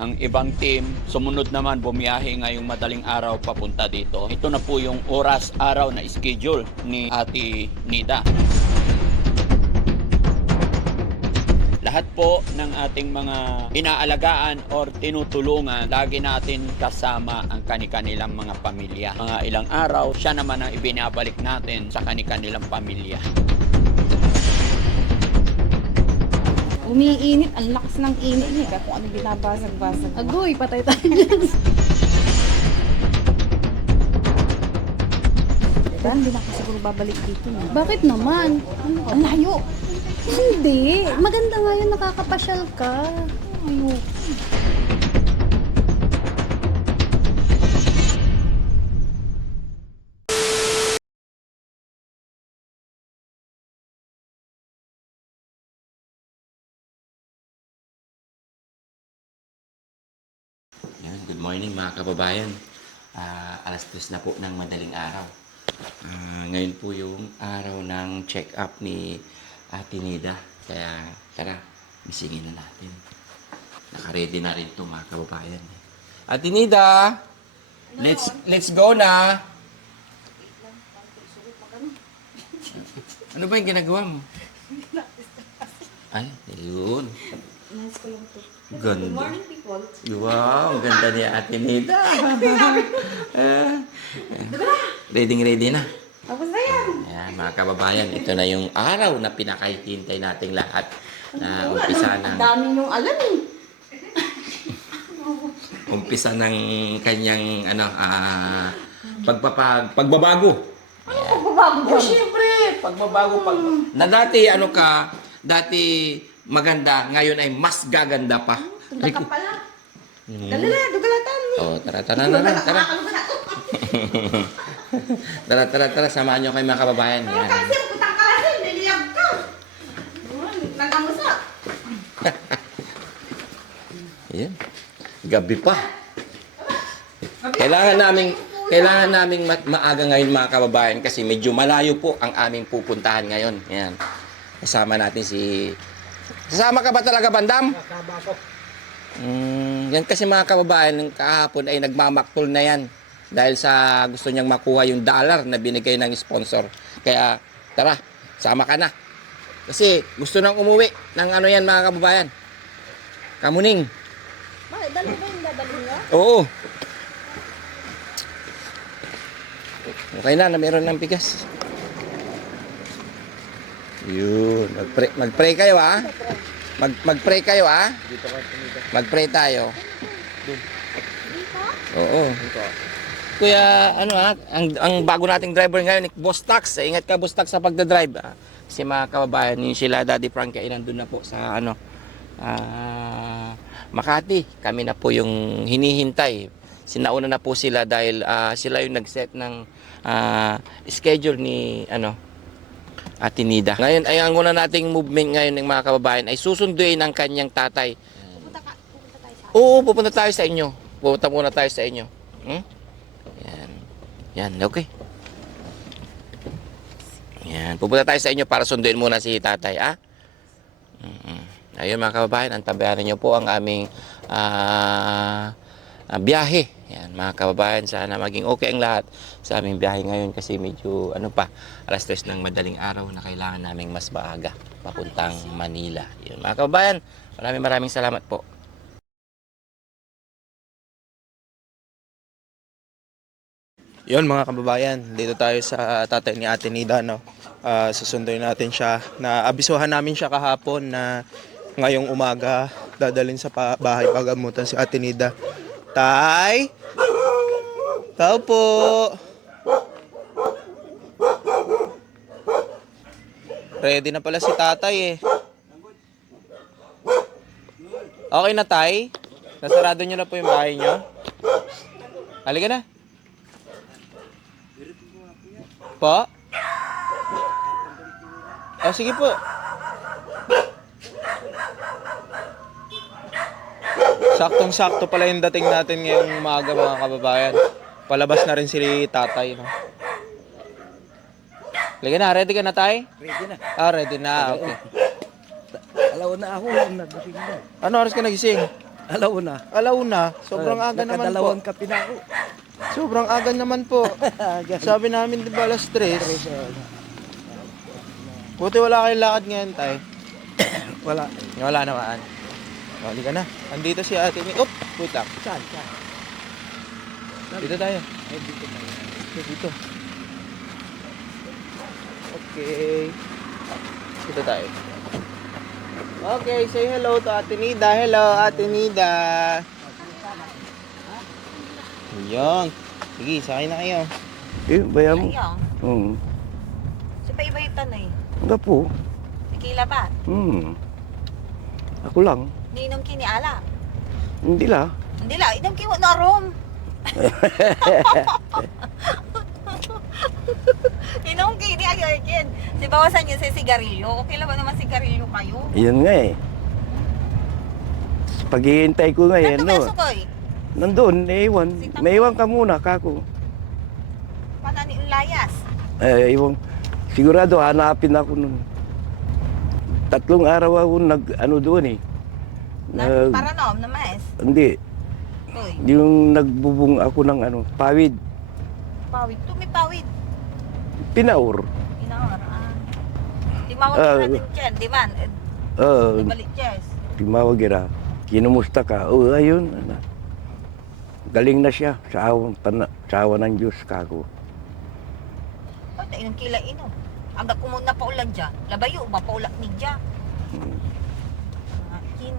Ang ibang team, sumunod naman bumiyahe ngayong madaling araw papunta dito. Ito na po yung oras, araw na schedule ni Ate Nida. Lahat po ng ating mga inaalagaan or tinutulungan, lagi natin kasama ang kanilang mga pamilya. Mga ilang araw, siya naman ang ibinabalik natin sa kanilang pamilya. Umiinit, ang lakas ng init niya. Kaya kung ano binabasag-basag. Agoy, patay tayo dyan. Diba? Hindi na ako siguro babalik dito. No? Bakit naman? Ano ka? Ang layo. Hindi. Maganda nga yun, nakakapasyal ka. Ayoko. Yan, good morning mga kababayan. Alas 3 na po ng madaling araw. Ngayon po yung araw ng check-up ni Ate Nida. Kaya tara, bisingin na natin. Naka-ready na rin ito mga kababayan. Ate Nida! Let's go na! Ano ba yung ginagawa mo? Ay, yun. Ganda. Good morning, people. Wow, ang ganda ni Ate Nida. Ready na. Tapos na yan. Ayan, mga kababayan, ito na yung araw na pinakahintay nating lahat. Na umpisa ng... Ang dami niyong alam eh. Umpisa ng kanyang, pagbabago. Ano pagbabago Oh, dyan? siyempre, pagbabago. Na dati maganda, ngayon ay mas gaganda pa. Punta ka pala. Dala, dugalatan. Oh, tara. Tara, samahan nyo kayo mga kababayan. Ano Yan. kasi, putang ka kasi, niliyag ka. Nagamusa. Yan. Gabi pa. Kailangan naming maaga ngayon mga kababayan kasi medyo malayo po ang aming pupuntahan ngayon. Yan. Kasama natin si... Kasama ka ba talaga, Bandam? Kasama ako. Yan kasi mga kababayan, kahapon ay nagmamaktol na yan. Dahil sa gusto niyang makuha yung dollar na binigay ng sponsor. Kaya, tara, sama ka na. Kasi gusto nang umuwi ng ano yan mga kababayan. Kamuning. Bakit? Dali ba yung dadali niya? Oo. Okay na meron ng bigas. Yun. Mag-pray kayo ha. Mag-pray kayo ha. Mag-pray tayo. Oo. Kuya, ang bago nating driver ngayon, Boss Tax. Ingat ka, Boss Tax, sa pagdadrive. Kasi mga kababayan, yung sila, Daddy Frank, ay nandun na po sa, Makati. Kami na po yung hinihintay. Sinauna na po sila dahil sila yung nag-set ng schedule ni, Ate Nida. Ngayon, ay ang una nating movement ngayon ng mga kababayan ay susunduin ang kanyang tatay. Pupunta tayo sa... Oo, pupunta tayo sa inyo. Pupunta muna tayo sa inyo. Yan, okay. Yan, pupunta tayo sa inyo para sunduin muna si tatay, Ayun mga kababayan, antabayanan nyo po ang aming biyahe. Yan mga kababayan, sana maging okay ang lahat sa aming biyahe ngayon kasi medyo alas 3 ng madaling araw na kailangan naming mas maaga papuntang Manila. Yun mga kababayan, maraming salamat po. Yun mga kababayan, dito tayo sa tatay ni Ate Nida, no? Susunduin natin siya. Naabisuhan namin siya kahapon na ngayong umaga dadalhin sa bahay pagamutan si Ate Nida. Tay! Tao po! Ready na pala si tatay eh. Okay na tay? Nasarado nyo na po yung bahay nyo? Halika na. Po? Oh, sige po. Saktong-sakto pala yung dating natin ngayong umaga mga kababayan. Palabas na rin si tatay, no? Lagi na, ready ka na tay? Ready na. Ready na, okay. Alaw na ako, nagising na. Ano oras ka nagising? Alauna. Sobrang aga naman po. Nakadalawang kape na ako. Sobrang aga naman po. Sabi namin, di ba, alas 3? Buti wala kayong lakad ngayon, tay. Wala. Wala naman. Hali ka na. Andito si ate ni... Oop! Wait lang. Saan? Saan? Dito tayo. Ay, dito tayo. Dito. Okay. Dito tayo. Okay, say hello to Ate Nida. Hello, Ate Nida. Yan. Sige, sakay na kayo. Bayan mo. Ayaw. Si pa iba yung tanay. Nga po. Tequila ba? Ako lang. Ninom kini ala. Hindi la. Hindi la, idam kiwa na rom. Inom kini again. Si bawasan niyo sa sigarilyo. Okay lang ba naman sigarilyo kayo? Yan nga eh. Paghihintay ko ngayon, Nandun no? kayo sukoy? Nandun, naiwan. May iwan ka muna, kako. Panani ulayas. Iwan. Sigurado, hanapin ako nun. 3 araw ako doon eh. Para nom na mais. Hindi. Uy, Yung nagbubong ako ng pawid. pawid. Tumipawid. Pinaur. Inaor. Di mawag natin dyan. Di man. Di balik chess. Timawag ira. Kinumusta ka? Oh, ayun. Galing na siya sa awa ng Diyos, kako. O, inom kila inom. Agak kumuna pa ulan dyan. Labayo, mapaulak ni dyan. Akin.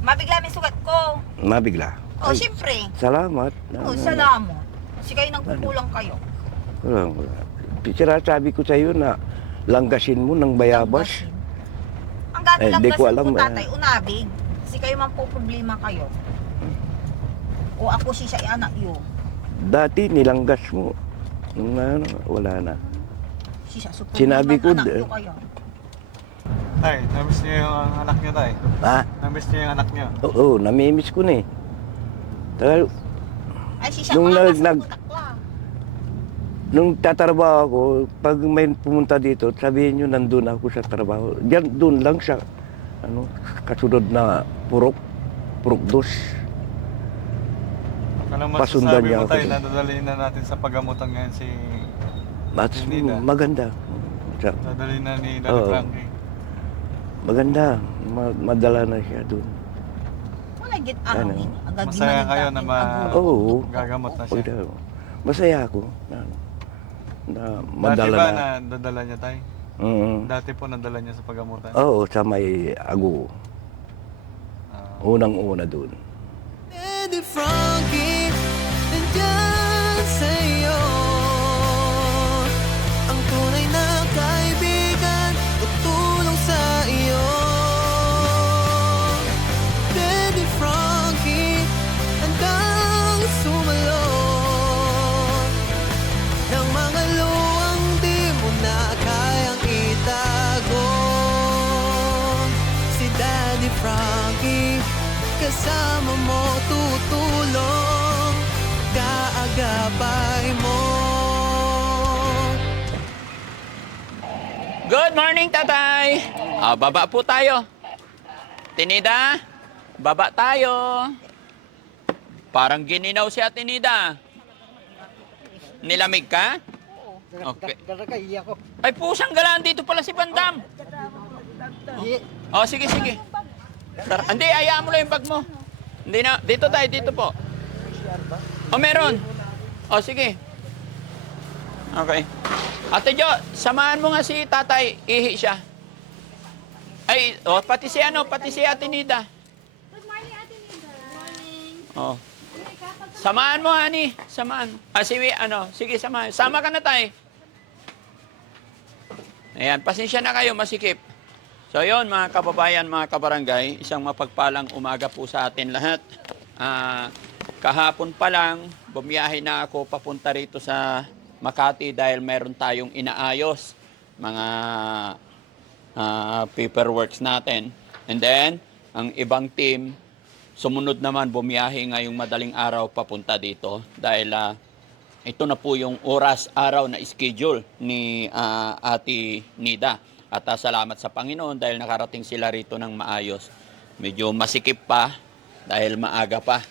Mabigla may sugat ko. Mabigla. O, siyempre. Salamat. O, salamat. Kasi kayo nang kukulang kayo. Wala. Sabi ko sa iyo na langgasin mo ng bayabas. Langgasin. Ang gano'n lang di ko kasi alam, po tatay, unabig. Kasi kayo man po problema kayo. O ako siya anak yo. Dati nilanggas mo. Wala na. Siya super Sinabi ko, anak yo kayo. Tay, namiss niyo yung anak niyo, tay? Ha? Namiss niyo yung anak niyo? Oo, namimiss ko na eh. Tagal, Ay siya Nung mga nag- nung tatrabaho ako, pag may pumunta dito, sabihin nyo nandun ako sa trabaho. Diyan, doon lang sa, kasunod na purok dos. Alam mo, Pasundan sasabi niya mo, ako tay, dun. nadadalhin na natin sa pagamutan ngayon si... At Hindi na. maganda. Nadalhin na ni Daddy Oo. Frankie. Maganda. Madala na siya doon. Wala git Ano? Masaya kayo na Oo. gagamot na siya. Masaya ako na Dati madala ba na. nadala niya, tay? Dati po nadala niya sa pagamutan? Oo, sa may ago. Ah. Unang-una doon. Daddy Frankie, nandyan sa'yo. Ang tunay na kaibigan, tutulong sa iyo. Daddy Frankie, handang sumalot ng mga luwang di mo na kayang itago. Si Daddy Frankie, kasama mo tutulong, kaagapay mo. Good morning, tatay! Baba po tayo. Tinida, baba tayo. Parang gininaw si Ate Nida. Nilamig ka? Okay. Ay, pusang galaan dito pala si Bandam. Oh, sige, sige. Hindi, ayaan mo lang yung bag mo. Hindi na, dito tayo, dito po. Oh, meron. Oh, sige. Okay. Ate Jo, samahan mo nga si tatay, ihi siya. Ay, oh, pati si Ate Nida. Good morning, Ate Nida. Good morning. Oh. Samahan mo, honey. Samahan. Sige, samahan. Sama ka na tayo. Ayan, pasensya na kayo, masikip. So yun, mga kababayan, mga kabarangay, isang mapagpalang umaga po sa atin lahat. Kahapon pa lang, bumiyahe na ako papunta rito sa Makati dahil meron tayong inaayos mga paperworks natin. And then, ang ibang team, sumunod naman bumiyahe ngayong madaling araw papunta dito dahil ito na po yung oras, araw na schedule ni Ate Nida. At salamat sa Panginoon dahil nakarating sila rito ng maayos. medyo masikip pa dahil maaga pa.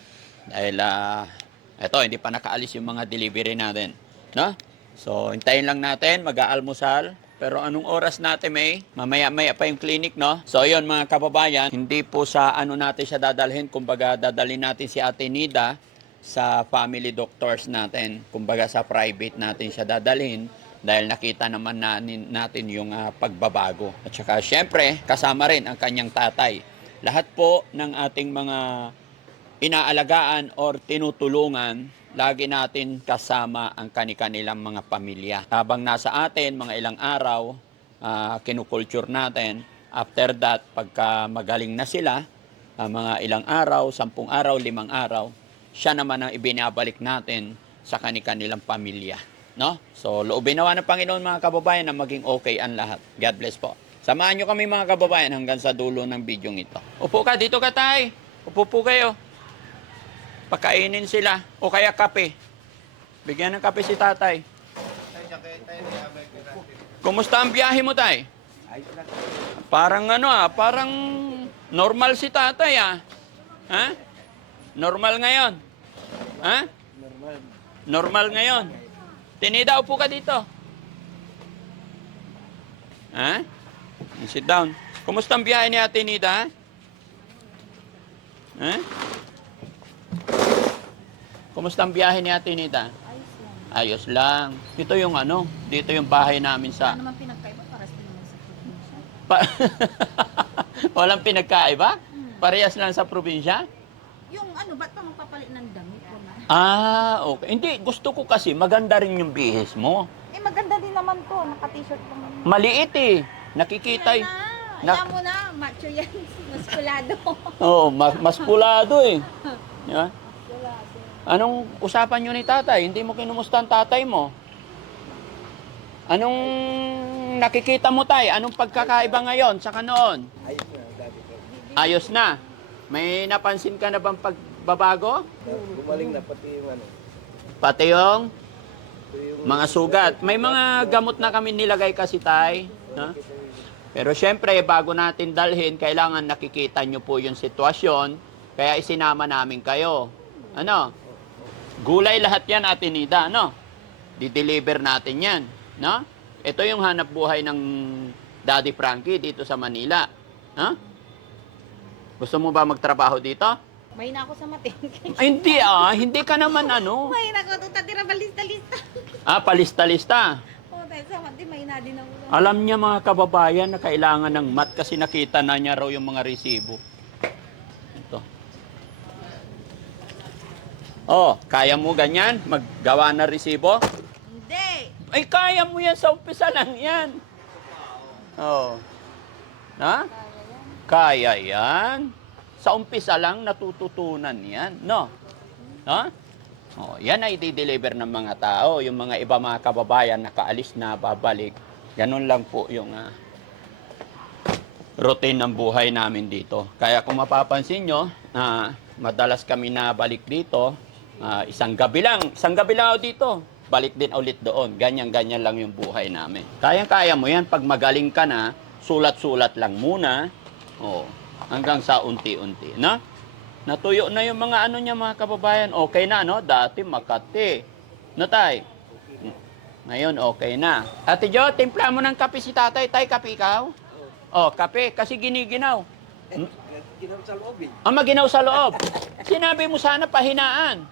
Dahil eto, hindi pa nakaalis yung mga delivery natin, no? So, hintayin lang natin, mag-aalmusal. Pero anong oras natin, May? Mamaya-maya pa yung clinic, no? So, yun mga kababayan, hindi po sa ano natin siya dadalhin. Kumbaga, dadalhin natin si Ate Nida sa family doctors natin. Kumbaga, sa private natin siya dadalhin dahil nakita naman natin yung pagbabago. At saka, syempre, kasama rin ang kanyang tatay. Lahat po ng ating mga inaalagaan or tinutulungan, lagi natin kasama ang kanilang mga pamilya. Habang nasa atin, mga ilang araw, kinukulture natin. After that, pagka magaling na sila, mga ilang araw, 10 araw, 5 araw, siya naman ang ibinabalik natin sa kanilang pamilya. No? So, loobin nawa ng Panginoon mga kababayan na maging okay ang lahat. God bless po. Samahan nyo kami mga kababayan hanggang sa dulo ng bidyong ito. Upo ka, dito ka tay. Upo po kayo. Pakainin sila. O kaya kape. Bigyan ng kape si tatay. Kumusta ang biyahe mo, tay? Parang parang normal si tatay, Ha? Normal ngayon? Ha? Normal ngayon. Tinida, upo ka dito. Ha? Sit down. Kumusta ang biyahe ni Ate Nida? Ha? Kumusta ang biyahe ni Ate Nida? Ayos lang. Dito yung dito yung bahay namin sa... Ano naman pinagkaiba para sa naman sa probinsya? Walang pinagkaiba? Parehas lang sa probinsya? Yung ba't pa magpapalit ng damit? Okay. Hindi, gusto ko kasi maganda rin yung bihis mo. Maganda din naman to. Naka-t-shirt lang naman. Maliit eh. Nakikita eh. Alam mo na, macho yan. Maskulado. Oo, maspulado eh. Yeah. Anong usapan nyo ni tatay? Hindi mo kinumusta ang tatay mo? Anong nakikita mo, tay? Anong pagkakaiba ngayon sa noon? Ayos na. May napansin ka na bang pagbabago? Gumaling na pati yung Pati yung mga sugat. May mga gamot na kami nilagay kasi, tay. No? Pero syempre, bago natin dalhin, kailangan nakikita nyo po yung sitwasyon. Kaya isinama namin kayo. Gulay lahat yan, Ate Nida, Di-deliver natin yan, Ito yung hanap buhay ng Daddy Frankie dito sa Manila. Gusto mo ba magtrabaho dito? May na ako sa matingin. Ay, hindi hindi ka naman May na ako, tatira balista-lista. Palista-lista. Dahil sa mati, may na din ako. Alam niya mga kababayan na kailangan ng mat kasi nakita na niya raw yung mga resibo. Ito. Kaya mo ganyan? Maggawa na resibo? Hindi. Ay, kaya mo yan sa umpisa lang yan. Kaya yan. Sa umpisa lang natututunan yan, yan ay di-deliver ng mga tao. Yung mga iba mga kababayan nakaalis na, babalik. Ganun lang po yung routine ng buhay namin dito. Kaya kung mapapansin nyo, madalas kami nabalik dito. Isang gabi lang ako dito. Balik din ulit doon. Ganyan-ganyan lang yung buhay namin. Kaya mo yan. Pag magaling ka na, sulat-sulat lang muna. Hanggang sa unti-unti. Natuyo na yung mga niya mga kababayan. Okay na, Dati Makati. Tay? Ngayon, okay na. Ate Jo, timpla mo ng kape si tatay. Tay, kape ikaw? Kape. Kasi giniginaw. Ginaw sa loob eh. Maginaw sa loob. Sinabi mo sana pahinaan.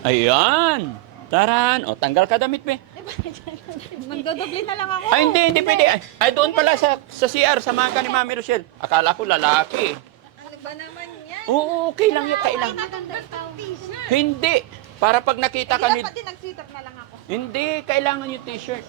Ayan. Taran. Tanggal ka damit, be. Magdodoble na lang ako. Ay, hindi pwede. Ay, doon pala sa CR, samahan ka ni Mami Rochelle. Akala ko lalaki. Ano ba naman yan? Oo, okay lang yan. Kailangan. T-shirt. Hindi. Para pag nakita ka ni... Dapat din nag-sweater na lang ako. Hindi, kailangan yung t-shirt.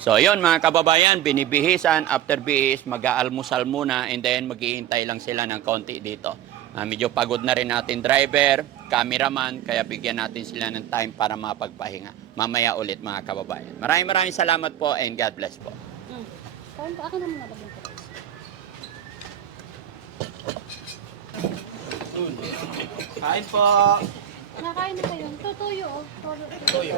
So, yun mga kababayan, binibihisan. After bihis, mag-aalmusal muna and then maghihintay lang sila ng konti dito. Medyo pagod na rin natin driver, cameraman, kaya bigyan natin sila ng time para mapagpahinga. Mamaya ulit mga kababayan. Maraming salamat po and God bless po. Kain po, ako na muna lagyan ko. Kain po. Nakain na kayo. Tutuyo, Toyo.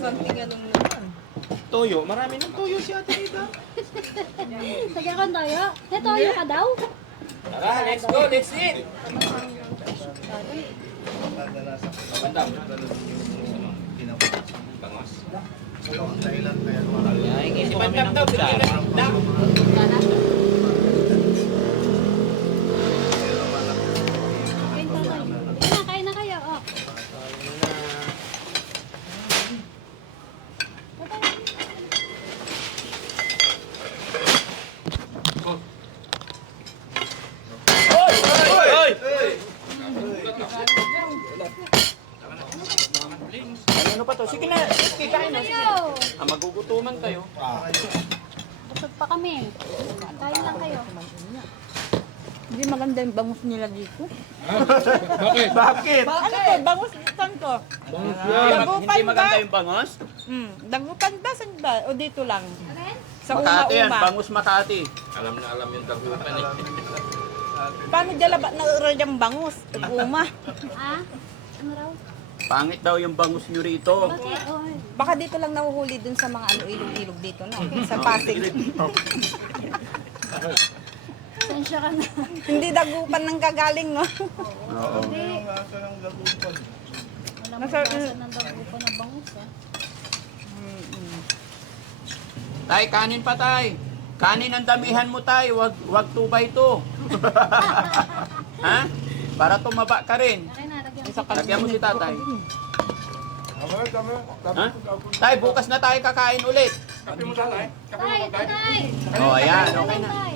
Something anong naman. toyo. Marami ng toyo si Ate Nida. Tagakan tayo. May toyo ka daw? Tara, let's go, let's eat! Bandam. Bangos. Si Bandam daw, Bandam. Kain na kayo. Oh. Ano pa to? Sige na, sige, kain na. Sige. Kayo. Magugutuman kayo. Busog pa kami. Kain lang kayo. Hindi maganda yung bangus nila dito. Bakit? Ano to? Bangus saan to? Hindi maganda yung bangos? Dagupan ba? Saan ba? O dito lang? Sa Makati yan, uma-uma. bangus Makati. Alam na alam yung dagupan eh. Paano dalabat na yung bangus? Uma. Ah? Ano raw? Pangit daw yung bangus nyo rito. Bakit? Oh, Baka dito lang nahuhuli dun sa mga ilog-ilog dito, no? Sa Pasig. sensya ka na. Hindi dagupan ng kagaling, no? Oo. Hindi. Wala mo lasa ng dagupan na bangus, ah. Tay, kanin pa tay. Kanin ang damihan mo tay, wag 2x2. Ha? Para tumaba ka rin. Akin na, lagyan mo. Lagyan mo si tatay. Ha? Tay, bukas na tayo kakain ulit. Tay, tatay. Oh, ayan, okay na. Tay.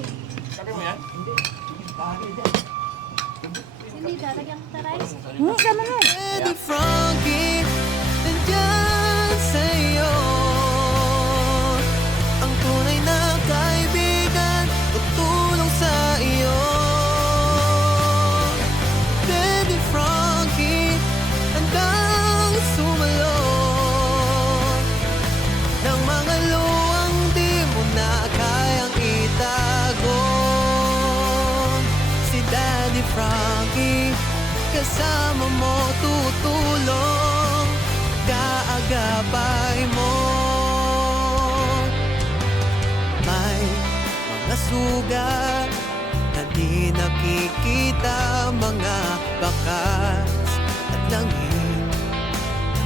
Sinida, lagyan kita rice. Sama na. Daddy Frankie, nandyan sa'yo. Ang tunay na kaibigan, tutulong sa iyo. Daddy Frankie, handang sumalot ng mga luwang di mo na kayang itago. Si Daddy Frankie, kasama mo tutulong, kaagapay mo. May mga sugat na di nakikita, mga bakas at langit ng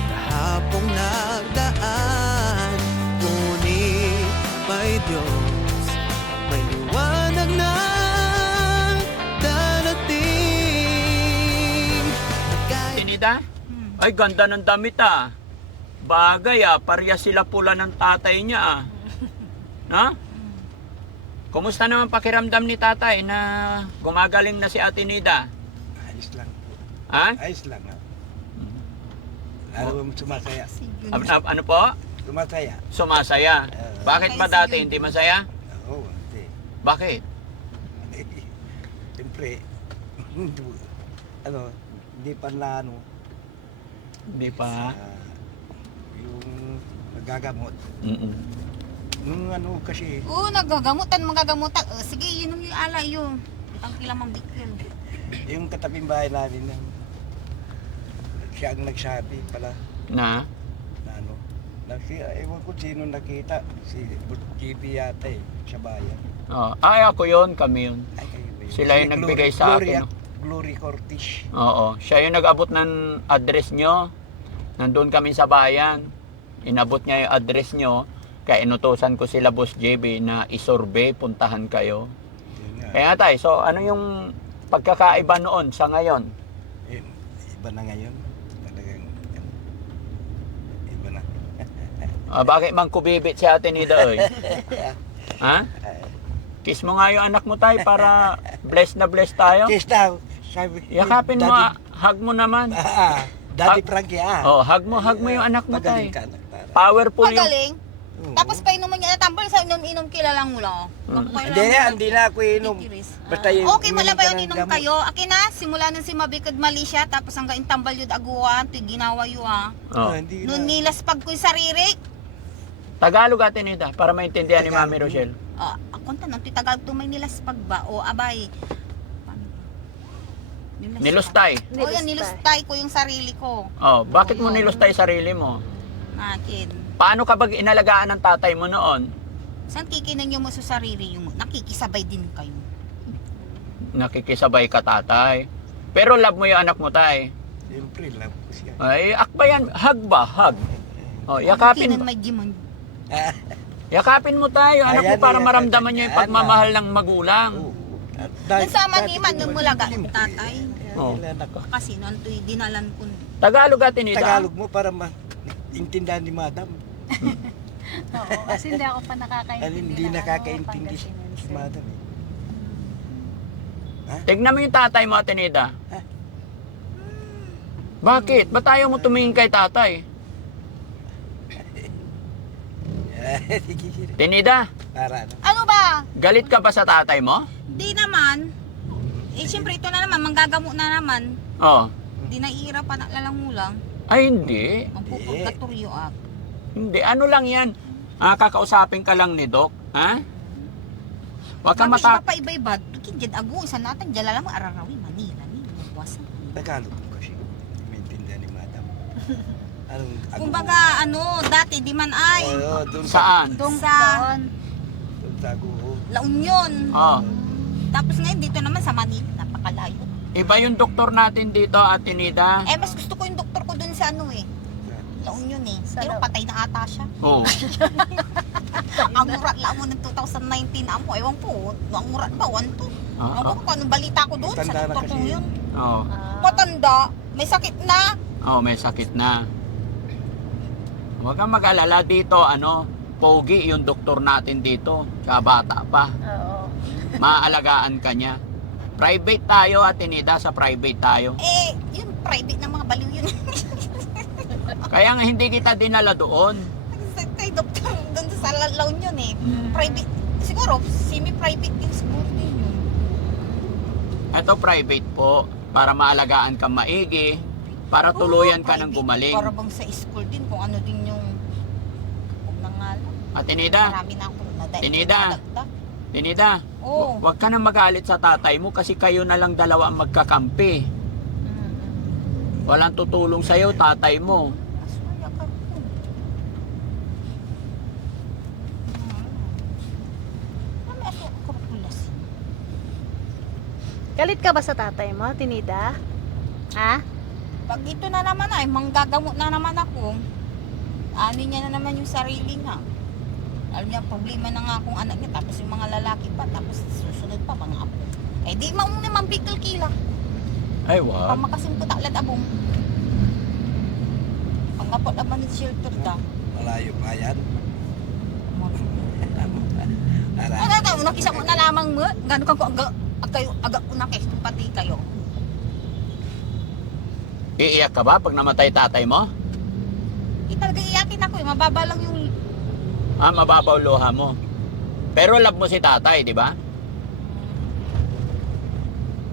kahapong nagdaan. Ngunit may Diyos, may liwanag na darating. At kahit Tinida? Ay, ganda ng damit ah. Bagay ah, pareha sila pula ng tatay niya ah. Ha? Kumusta naman pakiramdam ni tatay na gumagaling na si Ate Nida? Ayos lang po. Ha? Ayos lang. Lalo mo sumasaya. Ano po? Sumasaya. Sumasaya. Bakit ba dati hindi masaya? Oo, hindi. Bakit? Siyempre, hindi pa na Hindi pa. yung nagagamot. Mm-mm. Nung kasi, Oo, nagagamutan, magagamutan. Sige, yun yung alay yun. Ang kilamang bikil. yung kataping bahay namin, siya ang nagsabi pala Na? na ewan ko sino nakita, si JB yata sa bayan. Oh. Ay, ako yun, kami yun. Ay, kayo ba yun? Sila yung Si nagbigay sa Gloria, akin, no? Glory Cortish. Oo. Siya yung nag-abot ng address nyo. Nandun kami sa bayan. Inabot niya yung address nyo. Kaya inutusan ko sila Boss JB na isurvey, puntahan kayo. Yun nga. Kaya tayo, so ano yung pagkakaiba noon sa ngayon? Yun, iba na ngayon. Talagang, iba na. Bakit mang kubibit si Ate Nida, oy? Ha? Kiss mo nga yung anak mo tayo para blessed na blessed tayo. Kiss daw. Sabi, Yakapin mo, hug mo naman. Daddy Frankie, Oh, hug mo yung anak mo tayo. Magaling ka, anak. Powerful yung... Magaling. Oo. Tapos painuman niya na tambal sa inom-inom kilalang mo lang. Hindi na ako inom. Basta yung Okay, wala ba uminom ka yung ng inom gamot. kayo? Akin na, simula nung si Mabikad Malaysia, tapos hanggang intambal yun aguan, ito ginawa yun ah. Oh. Hindi Nung na. nilaspag ko yung sarili, Tagalog Ate Nida, para maintindihan ni Mami Rochelle. ako tanong, titagal to may nilaspag ba? O abay, Nilustay. O yan, nilustay ko yung sarili ko. Oh, bakit mo nilustay sarili mo? Akin. Paano kapag inalagaan ng tatay mo noon? Saan kikinang mo sa sarili yung nakikisabay din kayo? Nakikisabay ka, tatay. Pero love mo yung anak mo, tay. Siyempre, love ko siya. Ay, akbayan. Hug ba? Hug. Oh, yakapin. Kinan may gimon. Yakapin mo tayo. Anak mo Ayan, para ayan, maramdaman niya yung ayan, pagmamahal ng magulang. Yung sa maniman yung mulaga, tatay. Oh. Kasi noon to'y dinalan ko. Tagalog at tinida. Tagalog mo para maintindihan ni madam. Oo, kasi hindi ako pa nakakaintindi. Hindi nakakaintindi si madam. Tignan mo yung tatay mo, Atenida. Bakit? Ba't ayaw mo tumingin kay tatay? Tinida, Para ano? Ano ba? galit ka ba sa tatay mo? Di naman. Eh, siyempre ito na naman, manggagamo na naman. Oh. Di naiira pa na lalangulang. Ay, hindi. Ang pupurgatorio ah. Hindi. Ano lang yan? Kakausapin ka lang ni Doc. Ha? Huwag ka Bakit mata... pa iba-iba? Kinjad ago, isa natin, dyan lang ararawi, Manila, ni Buwasan. Tagalog mo kasi. Maintindihan ni madam. Anong Kumbaga, ano, dati di man ay. Oo, doon Saan? Doon sa Doon sa Aguho. La Union. Oh. Tapos ngayon dito naman sa Manila, napakalayo. Iba yung doktor natin dito, Atenida. Eh, mas gusto ko yung doktor ko dun sa ano eh. La Union eh. Pero patay na ata siya. Oh. Ang murat lang mo ng 2019 amo. Ewan ko, ang murat ba? 1-2. Ah, Ewan ko kung anong balita ko doon sa Matanda na doktor kasi kong yun. Oh. Matanda, may sakit na. Oh, may sakit na. Huwag kang mag-alala dito, ano, pogi yung doktor natin dito. Kabata pa. Oo. Maaalagaan ka niya. Private tayo, Atenida, sa private tayo. Eh, yun, private na mga baliw yun. Kaya nga hindi kita dinala doon. Kay doktor doon sa La Union eh. Mm. Private, siguro, semi-private din siguro din yun. Ito private po, para maalagaan ka maigi, para tuluyan ka ng Private. gumaling. Para bang sa school din, kung ano din yung kung nangalan. Atenida, Marami na akong nadagdag. Tinida. Tinida, Oo. huwag ka nang magalit sa tatay mo kasi kayo na lang dalawa ang magkakampi. Walang tutulong sa'yo, tatay mo. Aswaya ka po. Ano ako kapulas? Galit ka ba sa tatay mo, Tinida? Ha? Pag ito na naman ay, manggagamot na naman ako. Ano niya na naman yung sarili nga. Alam niya, problema na nga akong anak niya. Tapos yung mga lalaki pa. Tapos susunod pa, mga apo. Eh di maong naman bigil kila. Ay, wag. Pag makasimpot alat abong. Pangapot abang ni shelter da. Malayo pa yan. Ano ka, nakisa mo na lamang mo. Gano'n kang aga una kayo, pati kayo. Iiyak ka ba pag namatay tatay mo? Di talaga iyakin ako eh. Mababa lang yung Mababaw luha mo. Pero love mo si tatay, di ba?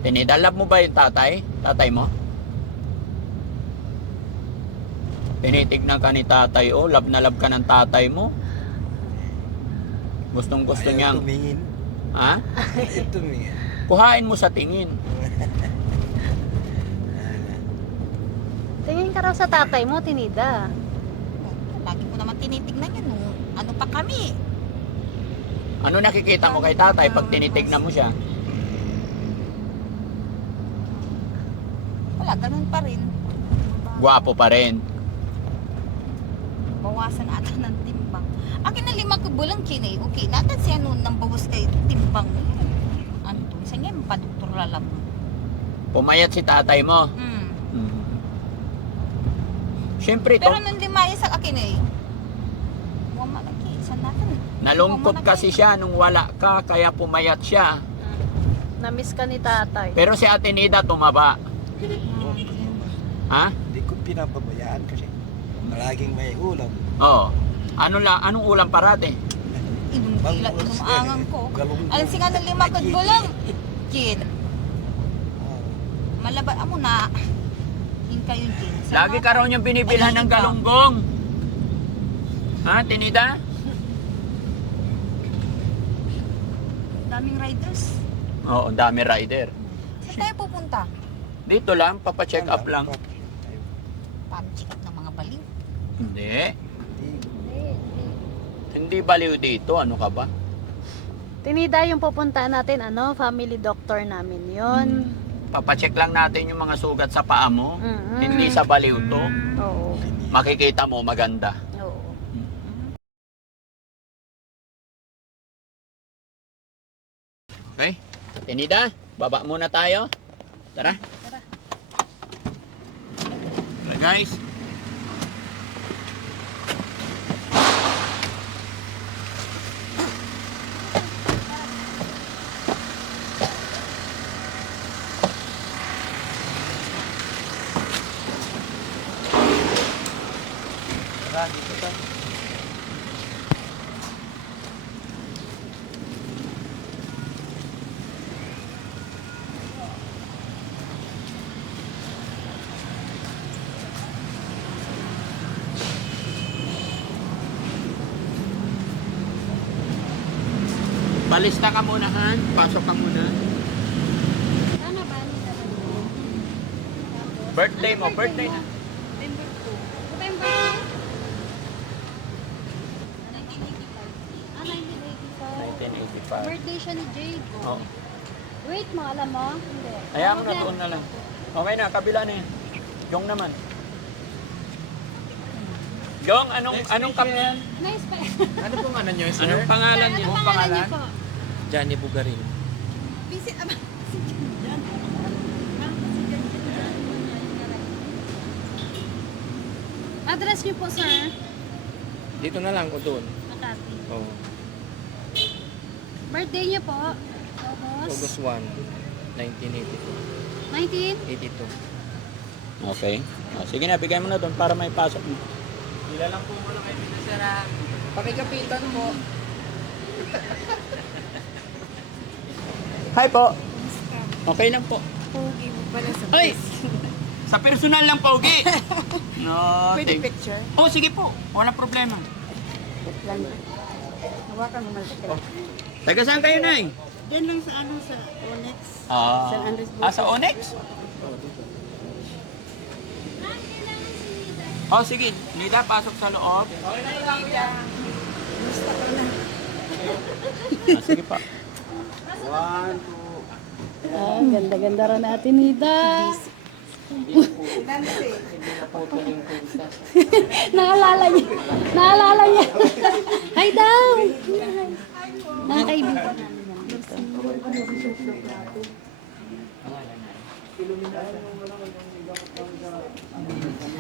Tinida, love mo ba yung tatay? Tatay mo? Tinitignan ka ni tatay, oh. Love na love ka ng tatay mo. Gustong gusto Ayaw niyang... tumingin. Ha? Ayaw tumingin. Kuhain mo sa tingin. Tingin ka raw sa tatay mo, Tinida. lagi ko naman tinitignan yun. Nung ano pa kami. Ano nakikita mo kay tatay pag tinitignan mo siya? Wala, ganun pa rin. Gwapo pa rin. Bawasan ata ng timbang. Akin na 5 ka bulang kinay. Okay, natin siya noon nang bawas kay timbang. Ano to? Isa nga, padoktor lalam. Pumayat si tatay mo. Siyempre, Pero nung 5 sa akin eh. Huwag malaki. Isa natin. nalungkot kasi siya nung wala ka, kaya pumayat siya. Na-miss ka ni tatay. Pero si Atenida tumaba. Ha? Hindi ko pinapabayaan kasi palaging may ulam. Oo. Anong ulam parate? Inumpila, inumangang ko. Galunggong. Alam siya nga ng 5 ka bulang. Kin. Malaba mo na. Yung kayo din. Lagi ka raw niyang binibilhan ng galunggong. Ha, Tinida? Daming riders. Oo, dami rider. Saan tayo pupunta? Dito lang, papacheck up lang. Paano check up ng mga baliw? Hindi. Hindi, Hindi baliw dito, ano ka ba? Tinida yung pupuntahan natin, family doctor namin yun. Papacheck lang natin yung mga sugat sa paa mo. Mm-mm. Hindi sa baliw to. Oo. Makikita mo maganda. Oo. Okay? Tinida, baba muna tayo. Tara. Tara guys. Palista ka muna, Han. Pasok ka muna. Ano ba? Birthday mo, birthday na. November 1985. 1985. Birthday siya ni Jade. Oh. Wait mo, alam mo? Hindi. Hayaan mo Tawag na yan. doon na lang. Okay na, kabila na yan. Jong naman. Jong, anong Nice pa. Ano pong ano nyo, sir? anong pangalan niyo? Ano pangalan niyo po? Johnny Bugarin. Visit, Address niyo po, sir. Dito na lang o doon. Makati. Oh, Birthday niyo po? August August 1, 1982. 19? 82. Okay. Oh, sige na, bigay mo na doon para may pasok mo. Ilalang po muna kayo dito, sir. Pakikapitan mo. Hi po. Okay lang po. Pogi mo pala sa Ay! Sa personal lang, Pogi. No, Pwede picture? Oh, sige po. Walang problema. Hawakan mo malaki. Taga saan kayo, Nay? Yan lang sa sa Onyx. San Andres Sa Onyx? Oh, sige. Nida, pasok sa loob. Sige pa. Ganda-ganda rin natin, Nida. Naalala niya. Naalala niya. Hi daw. Mga kaibigan namin dito.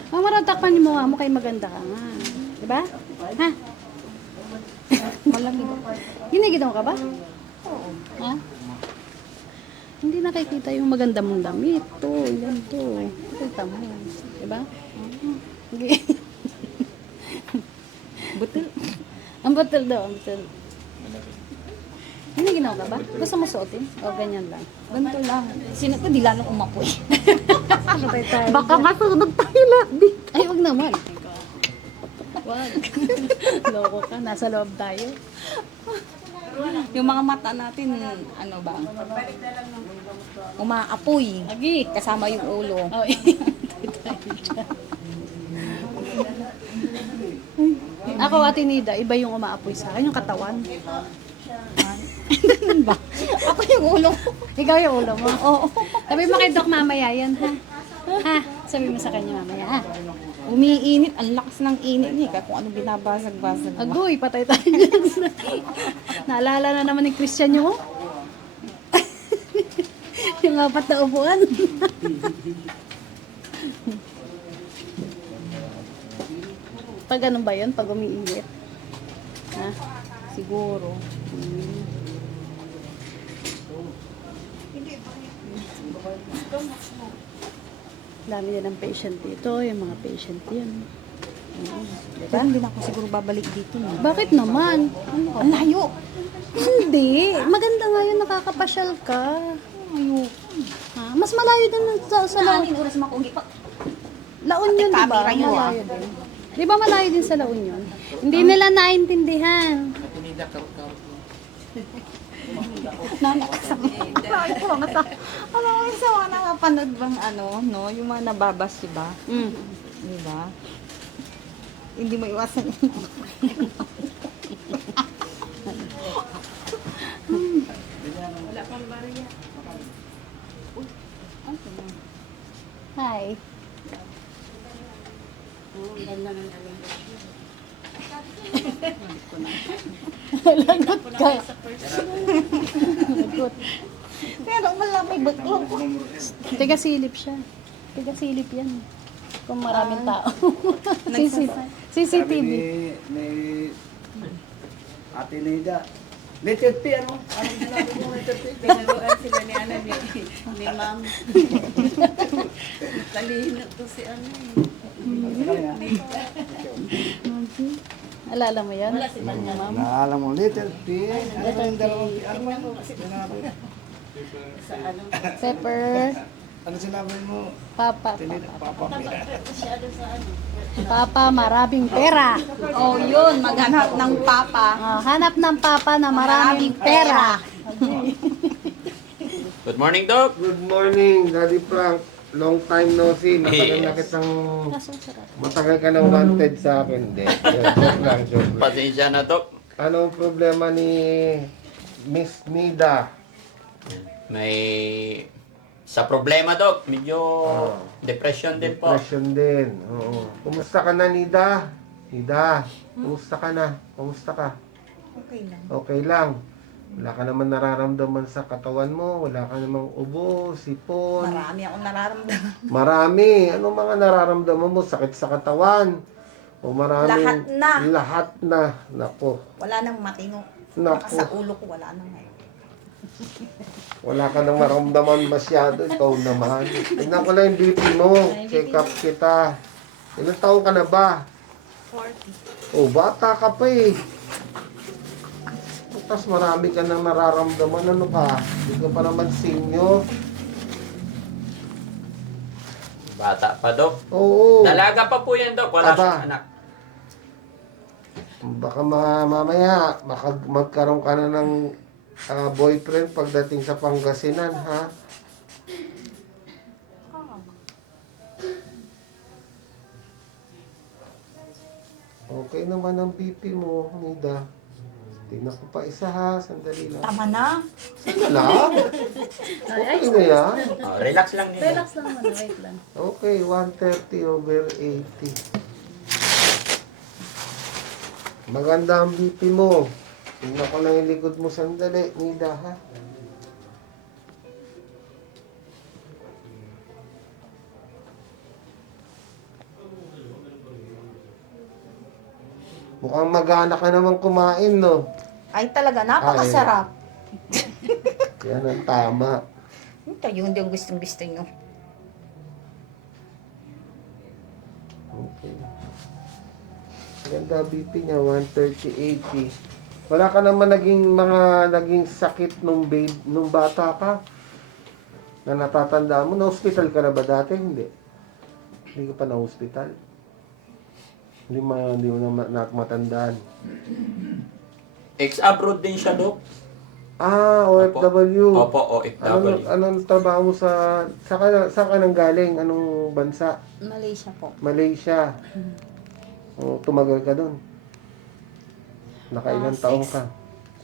Mama, takpan niyo mo kayo maganda ka nga. Diba? Ha? Malamig. Giniginaw ka ba? Oo. Ha? Hindi nakikita yung maganda mong damit. To, yan to. Kita mo. Diba? Hindi. Butil. Ang butil daw, ang butil. Hindi ginawa ka ba? Gusto mo suotin? O ganyan lang? Ganito lang. Sino ko di lalong umapoy. Baka masunog tayo lahat. Ay, wag naman. Wag. Loko ka, nasa loob tayo. Yung mga mata natin, ano ba? Umaapoy. Agi. Kasama yung ulo. Oh, ako, Ate Nida, iba yung umaapoy sa akin, yung katawan. Ganun ba? Ako yung ulo. Ikaw yung ulo mo. Oo. Sabi mo kay Doc mamaya yan, ha? Ha? Sabi mo sa kanya mamaya, ha? Umiinit. Ang lakas ng init niya. Kaya kung ano binabasag-basag. Agoy, patay tayo dyan. Naalala na naman ni Christian yung yung apat na upuan. Pag ganun ba yun? Pag umiinit? Ha? Siguro. Dami din ng patient dito. Yung mga patient yun. Diba? Hindi na ako siguro babalik dito. No? Bakit naman? Ano ka? Ang layo. Hindi. Maganda nga yun. Nakakapasyal ka. Ayoko. Ha? Mas malayo din sa La Aning oras makugi pa. La Union, di ba? Camera yun, Malayo din. Di ba malayo din sa La Union? Hindi nila naintindihan. Bakit ko mata? Ano ko isa mga nakapanood bang ano, no? Yung mga nababas, diba? Mm. Diba? Hindi mo iwasan. Hi. Lagot ka. Lagot. Pero wala may baklog ko. Tiga-silip siya. Tiga-silip yan. Kung maraming tao. CCTV. Ni Ate Lida. Little P, ano? Anong sinabi mo, Little P? Tinuruan sila ni ano ni ma'am. Talino to si ano eh. Alala mo yan? Wala si Banya. Ma'am. Naalala mo, Little P. Ano yung dalawang P? Ano Tingnan mo kasi sa ano. Pepper. Ano sinabi mo? Papa. Papa. Masyado sa ano. Papa, maraming pera. Oh, yun, maghanap ng papa. Hanap ng papa na maraming pera. Good morning, Doc. Good morning, Daddy Frank. Long time no see. Matagal na Yes. kitang... Matagal ka na wanted sa akin. Hindi. Joke lang, joke lang. Pasensya na, Doc. Ano ang problema ni Miss Nida? May sa problema, Doc, medyo depression din po. Depression din. Oo. Kumusta ka na, Nida? Nida, kumusta ka na? Kumusta ka? Okay lang. Okay lang. Wala ka naman nararamdaman sa katawan mo. Wala ka namang ubo, sipon. Marami akong nararamdaman. Marami. Ano mga nararamdaman mo? Sakit sa katawan? O maraming... Lahat na. Lahat na. Nako. Wala nang matino. Baka sa Nako. ulo ko wala nang ngayon. Wala ka nang maramdaman masyado. Ikaw naman. Tignan ko lang yung BP mo. Check up kita. Ilang taon ka na ba? 40. O, bata ka pa eh. Tapos marami ka nang nararamdaman. Ano ka? Hindi ka pa naman senior. Bata pa, Doc. Oo. Dalaga pa po yan, Doc. Wala Aba. siyang anak. Baka mamaya magkaroon ka na ng boyfriend pagdating sa Pangasinan, ha? Okay naman ang BP mo, Nida. Tingnan ko pa isa ha, sandali lang. Tama na. Sandali lang? Okay na yan? Oh, relax lang nila. Relax lang muna, wait lang. Okay, 130/80. Maganda ang BP mo. Tingnan ko lang yung likod mo sandali, Nida, ha? Mukhang mag-anak ka naman kumain, no? Ay talaga, napakasarap. Yan ang tama. Ito, yun din gustong-gusto nyo. Okay. Ganda BP niya, 130/80. Wala ka naman naging sakit nung bata ka? Na natatanda mo? Na-hospital ka na ba dati? Hindi. Hindi ka pa na-hospital? Hindi mo na matandaan. Ex-abroad din siya, Doc. Ah, OFW. Opo, OFW. Anong trabaho mo saan ka nang galing? Anong bansa? Malaysia po. Malaysia. O, tumagal ka doon. Nakailang taong ka?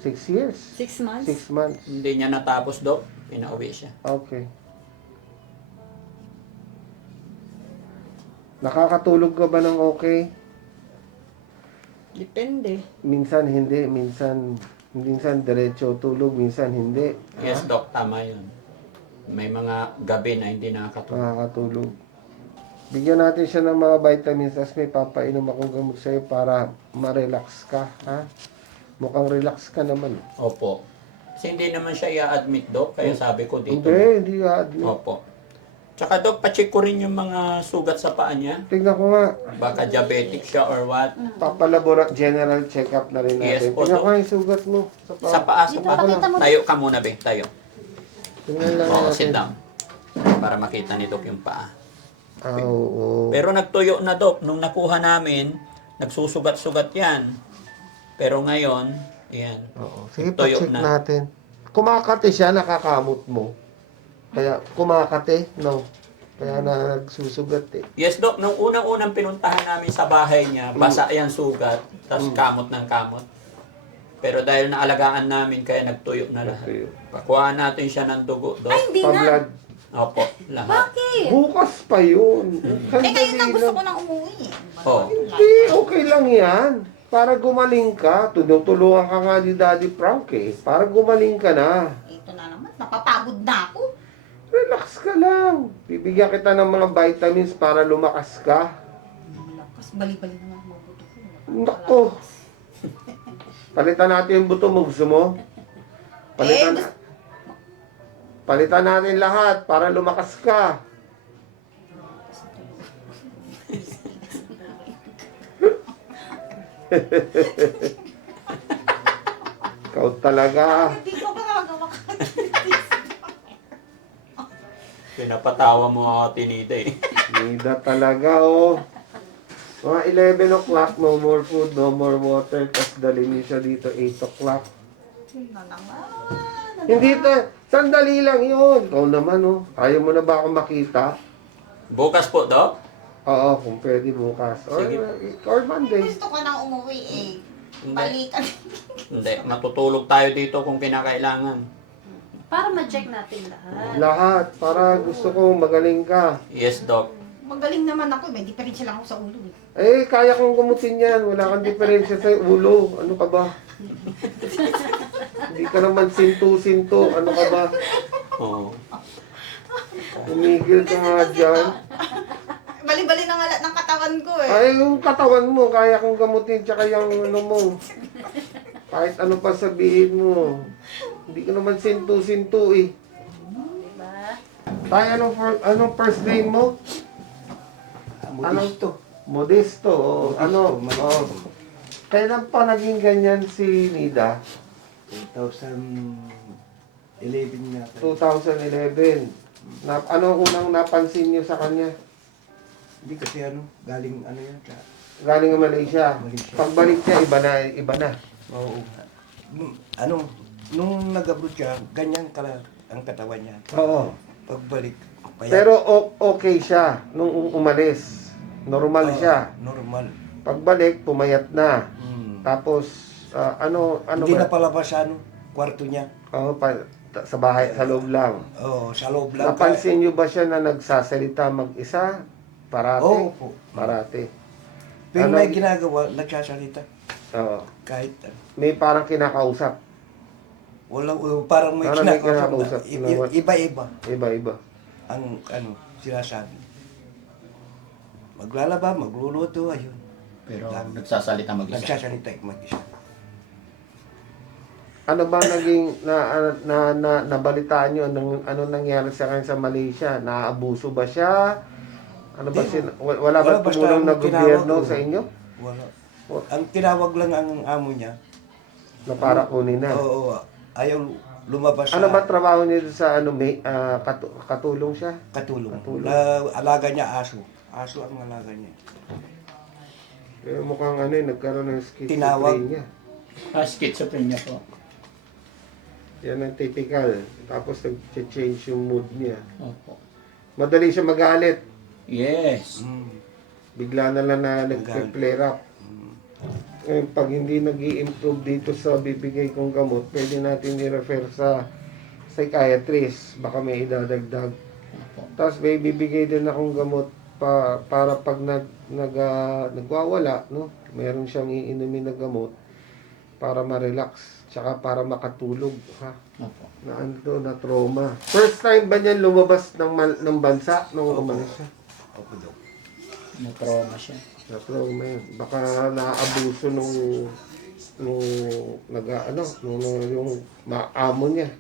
6 years? 6 months. 6 months. Hindi niya natapos, Doc. Pinauwi siya. Okay. Nakakatulog ka ba ng okay? Depende. Minsan hindi, minsan diretso tulog, minsan hindi. Yes, Doc. Tama yun. May mga gabi na hindi nakakatulog. Nakakatulog. Bigyan natin siya ng mga vitamins as may papainom akong gamot sa'yo para ma-relax ka, ha? Mukhang relax ka naman. Opo. Kasi hindi naman siya i-admit, Doc. Kaya sabi ko dito. Hindi ka-admit. Opo. Tsaka, Doc, pacheck ko rin yung mga sugat sa paa niya. Tingnan ko nga. Baka diabetic siya or what. Papalabora general check-up na rin Yes natin. po, Tingnan Doc. ko nga yung sugat mo. Sa paa, sa Dito, paa. pakita mo. Tayo ka muna, Be. Tayo. Tingnan lang Oo, natin. sit down. Para makita ni Doc yung paa. Oo. Pero nagtuyo na, Doc. Nung nakuha namin, nagsusugat-sugat yan. Pero ngayon, yan. Oo. Sige, Tuyo pa-check na. natin. Kumakate siya, nakakamot mo. Kaya kumakate, no? Kaya nagsusugat eh. Yes, Doc. Nung unang-unang pinuntahan namin sa bahay niya, basa yan sugat, tapos kamot ng kamot. Pero dahil naalagaan namin, kaya nagtuyo na lahat. Nagtuyo. Pakuhaan natin siya ng dugo, Doc. Ay, hindi na. Pa-blood. Opo, lahat. Bakit? Bukas pa yun. Ngayon na gusto ko nang umuwi. Oh. Hindi, okay lang yan. Para gumaling ka, tinutulungan ka nga ni Daddy Frank eh. Para gumaling ka na. Ito na naman, napapagod na ako. Relax ka lang. Bibigyan kita ng mga vitamins para lumakas ka. Lakas, bali-bali na mga buto ko. Nako. Palitan natin yung buto mo. Gusto mo? Palitan natin lahat para lumakas ka. Ikaw talaga. Hindi ko ba talaga makakatiis? Pinapatawa mo ako, Tinida eh. Nida talaga, oh. Mga 11 o'clock, no more food, no more water. Tapos dalhin niyo siya dito, 8 o'clock. Hindi sandali lang yun. Ikaw naman, oh. Ayaw mo na ba ako makita? Bukas po, Dok? Oo, kung pwede bukas. Sige. Or Monday. Gusto ko nang umuwi eh. Hindi. Balikan. Hindi, matutulog tayo dito kung kinakailangan. Para ma-check natin lahat. Lahat. Para gusto ko magaling ka. Yes, Doc. Magaling naman ako, may diferensya lang ako sa ulo eh. Eh, kaya kong gumutin yan. Wala kang diferensya sa ulo. Ano ka ba? Hindi ka naman sinto-sinto. Ano ka ba? Oo. Umigil ka nga dyan. Bali-bali na nga lahat ng katawan ko eh. Ay, yung katawan mo, kaya kong gamutin. Tsaka yung ano mo. Kahit ano pa sabihin mo. Hindi ka naman sinto-sinto eh. Diba? Tayo, anong first name mo? Modesto. Modesto. O, ano? Oh. Kailan pa naging ganyan si Nida? 2011 na. 2011. Ano unang napansin niyo sa kanya? Hindi kasi galing yan sa... Galing ng Malaysia. Malaysia. Pagbalik niya, iba na. Oo. Nung nag-abroad siya, ganyan kala ang katawan niya. Oo. Pagbalik, payat. Pero okay siya nung umalis. Normal Oo, siya. Normal. Pagbalik, pumayat na. Hmm. Tapos, ano Hindi ba? na palabas sa kwarto niya. Oo, sa bahay, sa loob lang. Oo, sa loob lang. Napansin niyo ba siya na nagsasalita mag-isa? Parati? Oo po. Parati. Pero Ano- may ginagawa, nagsasalita. Oo. Kahit May parang kinakausap. walang, parang may Parang may kinakausap kinakausap. na iba-iba Iba-iba. ang sinasabi. Maglalaba, magluluto, ayun. Pero nagsasalita mag-isa. Nagsasalita mag-isa. Ano ba naging nabalitaan niyo ano nangyari sa kanya sa Malaysia? Naabuso ba siya? Ano ba wala ba basta tumulong na ang tinawag gobyerno ko. sa inyo? Wala. Ang tinawag lang ang amo niya. Na para kunin na. Oo, ayaw lumabas Ano ba trabaho niya sa katulong siya? katulong. Katulong. Na alaga niya aso. Aso ang alaga niya. Pero mukhang nagkaroon ng Tinawag. schizophrenia. Schizophrenia po. Yan ang typical. Tapos nag-change yung mood niya. Opo. Madali siya magalit. Yes. Bigla na lang na nag-flare up. Pag hindi nag-i-improve dito sa bibigay kong gamot, pwede natin i-refer sa psychiatrist. Baka may idadagdag. Tapos may bibigay din akong gamot para pag nagwawala, no? Meron siyang iinumin na gamot para ma-relax. Tsaka para makatulog, ha? Opo. Na trauma. First time ba niyan lumabas ng bansa nung umalis siya? Opo daw. Na-trauma siya. Na trauma yun. Baka naabuso nung yung maamo niya.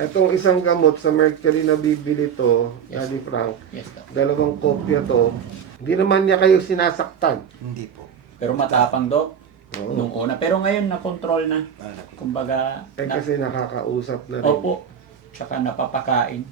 Itong isang gamot sa Mercury na bibili to, Daddy Frank, Yes, Doc. 2 kopya to. Hindi naman niya kayo sinasaktan. Hindi po. Pero matapang, Doc. Oo. Nung una. Pero ngayon, na-control na. Kumbaga, Kasi nakakausap na rin. opo. Tsaka napapakain.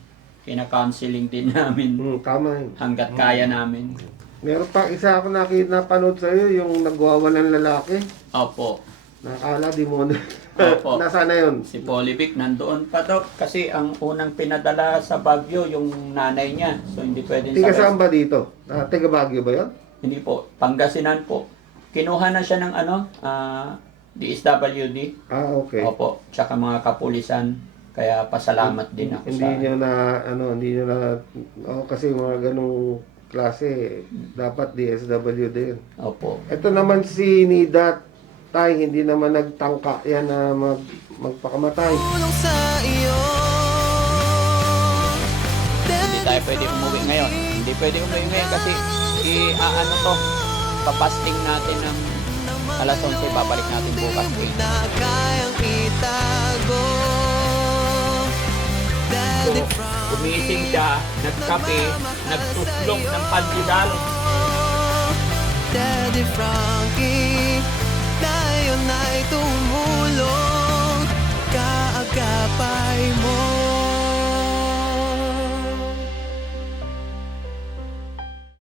Kina-counseling din namin. Tama yun. Hanggat kaya namin. Meron pa isa ako napanood sa'yo, yung nagwawalang lalaki. Opo. Nakala di mo na. Opo. Nasaan na yun? Si Polivic nandoon pa, Doc. Kasi ang unang pinadala sa Baguio, yung nanay niya. So, hindi pwedeng Tiga saan ba dito? Tiga Baguio ba yun? Hindi po. Pangasinan po. Kinuha na siya ng DSWD. Okay. Opo. Tsaka mga kapulisan. Kaya pasalamat din ako Hindi sa... nyo na, hindi nyo na, kasi mga ganong klase, dapat DSW din. Opo. Ito naman si Nida, tay, hindi naman nagtangka yan na magpakamatay. Tulong sa iyo. Hindi tayo pwede umuwi ngayon. Hindi pwede umuwi ngayon kasi papasting natin ng alas 11, babalik natin bukas. Na kayang itago. Daddy Gumising siya, nagkape, nagtuslong ng pandidal. Daddy Frankie, tayo na'y tumulong.